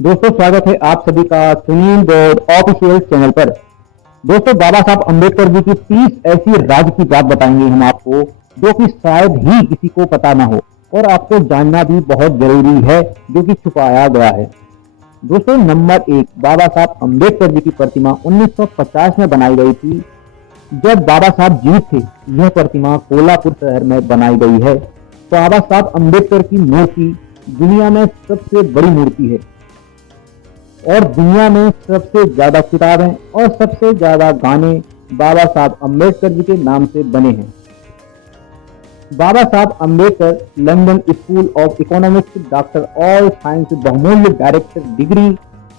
दोस्तों स्वागत है आप सभी का सुनील बोर्ड ऑफिशियल चैनल पर। दोस्तों बाबा साहब अम्बेडकर जी की 30 ऐसी राज की बात बताएंगे हम आपको जो कि शायद ही किसी को पता ना हो और आपको जानना भी बहुत जरूरी है, जो कि छुपाया गया है। दोस्तों नंबर 1, बाबा साहब अम्बेडकर जी की प्रतिमा 1950 में बनाई गई थी। जब बाबा साहब जीवित थे यह प्रतिमा कोल्हापुर शहर में बनाई गई है। बाबा साहब अम्बेडकर की मूर्ति दुनिया में सबसे बड़ी मूर्ति है और दुनिया में सबसे ज्यादा किताबें और सबसे ज्यादा गाने बाबा साहब अम्बेडकर जी के नाम से बने हैं। बाबा Saheb Ambedkar London school of economics doctor all science बहुमूल्य डायरेक्टर डिग्री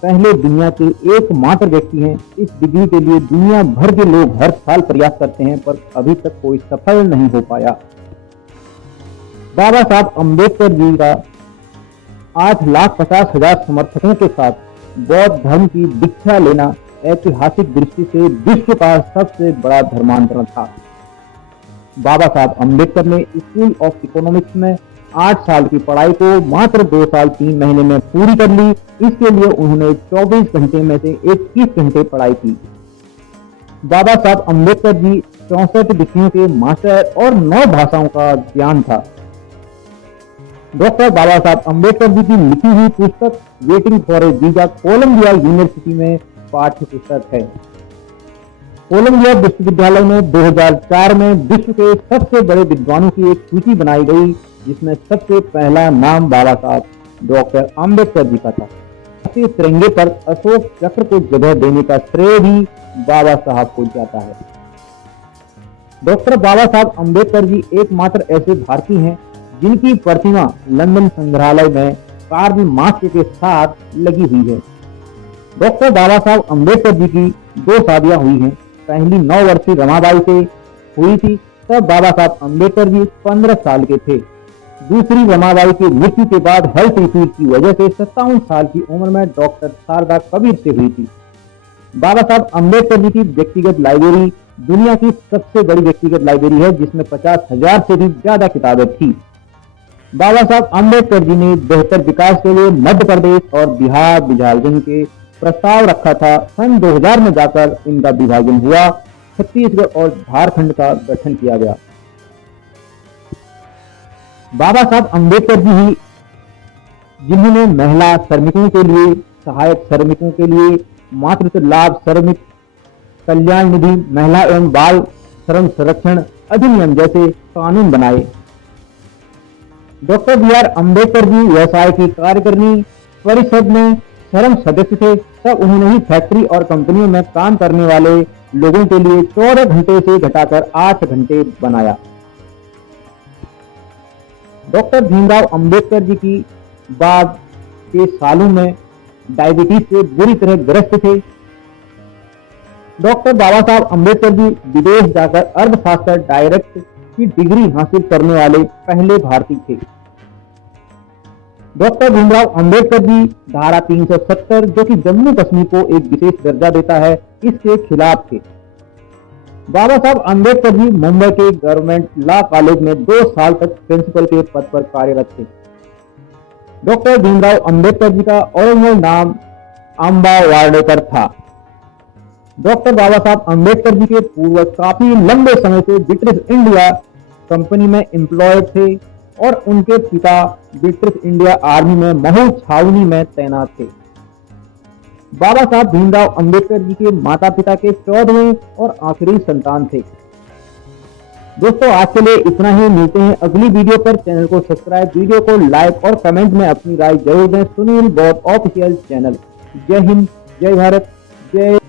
पहले दुनिया के एकमात्र व्यक्ति हैं। इस डिग्री के लिए दुनिया भर के लोग हर साल प्रयास करते हैं पर अभी तक कोई सफल नहीं हो पाया। बाबा साहब अम्बेडकर जी का 8,50,000 समर्थकों के साथ बौद्ध धर्म की दीक्षा लेना ऐतिहासिक दृष्टि से विश्व का सबसे बड़ा धर्मांतरण था। बाबा साहब अम्बेडकर ने स्कूल ऑफ इकोनॉमिक्स में 8 साल की पढ़ाई को मात्र 2 साल 3 महीने में पूरी कर ली। इसके लिए उन्होंने 24 घंटे में से 21 घंटे पढ़ाई की। बाबा साहब अम्बेडकर जी 64 विषयों के मास्टर और 9 भाषाओं का ज्ञान था। डॉक्टर बाबा साहब अम्बेडकर जी की लिखी हुई पुस्तक waiting for a visa Columbia University में पाठ्य पुस्तक है। कोलंबिया विश्वविद्यालय में 2004 में विश्व के सबसे बड़े विद्वानों की एक सूची बनाई गई जिसमें सबसे पहला नाम बाबा साहब डॉक्टर अम्बेडकर जी का था। राष्ट्रीय तिरंगे पर अशोक चक्र को जगह देने का श्रेय भी बाबा साहब को जाता है। डॉक्टर बाबा साहब अम्बेडकर जी एकमात्र ऐसे भारतीय हैं जिनकी प्रतिमा लंदन संग्रहालय में कार्ल मार्क्स के साथ लगी हुई है। डॉक्टर बाबा साहब अम्बेडकर जी की 2 शादियां हुई हैं। पहली 9 वर्षीय रमाबाई से हुई थी, तब बाबा साहब अम्बेडकर जी 15 साल के थे। दूसरी रमाबाई की मृत्यु के बाद हेल्थ इश्यूज की वजह से 57 साल की उम्र में डॉक्टर शारदा कबीर से हुई थी। बाबा साहब अम्बेडकर जी की व्यक्तिगत लाइब्रेरी दुनिया की सबसे बड़ी व्यक्तिगत लाइब्रेरी है जिसमें 50,000 से भी ज्यादा किताबें थी। बाबा साहब अम्बेडकर जी ने बेहतर विकास के लिए मध्य प्रदेश और बिहार विभाजन के प्रस्ताव रखा था। सन 2000 में जाकर इनका विभाजन हुआ। छत्तीसगढ़ और झारखंड का गठन किया गया। बाबा साहब अम्बेडकर जी ही जिन्होंने महिला श्रमिकों के लिए, सहायक श्रमिकों के लिए मातृत्व लाभ श्रमिक कल्याण निधि, महिला एवं बाल श्रम संरक्षण अधिनियम जैसे कानून बनाए। Doctor B are Ambedkar ji व्यवसाय की कार्यकारिणी परिषद में श्रम सदस्य थे। तब उन्होंने ही फैक्ट्री और कंपनियों में काम करने वाले लोगों के लिए 14 घंटे से घटाकर 8 घंटे बनाया। डॉक्टर भीमराव अम्बेडकर जी की बाद के सालों में डायबिटीज से बुरी तरह ग्रस्त थे। डॉक्टर बाबा साहब अम्बेडकर जी विदेश जाकर अर्थशास्त्र डायरेक्ट की डिग्री हासिल करने वाले पहले भारतीय थे। डॉक्टर भीमराव अम्बेडकर जी धारा 370 जो कि जम्मू कश्मीर को एक विशेष दर्जा देता है, इसके खिलाफ थे। बाबा साहब अम्बेडकर जी मुंबई के गवर्नमेंट लॉ कॉलेज में 2 साल तक प्रिंसिपल के पद पर कार्यरत थे। डॉक्टर भीमराव अम्बेडकर जी का ओरिजिनल नाम अम्बा वार्डेकर था। डॉक्टर बाबा साहब अम्बेडकर जी के पूर्वज काफी लंबे समय से ब्रिटिश इंडिया कंपनी में एम्प्लॉयड थे और उनके पिता ब्रिटिश इंडिया आर्मी में महू छावनी में तैनात थे। बाबा साहब भीमराव अम्बेडकर जी के माता पिता के 14वें और आखिरी संतान थे। दोस्तों आज के लिए इतना ही। मिलते हैं अगली वीडियो पर। चैनल को सब्सक्राइब, वीडियो को लाइक और कमेंट में अपनी राय जरूर दें। Sunil board official channel. जय हिंद, जय भारत, जय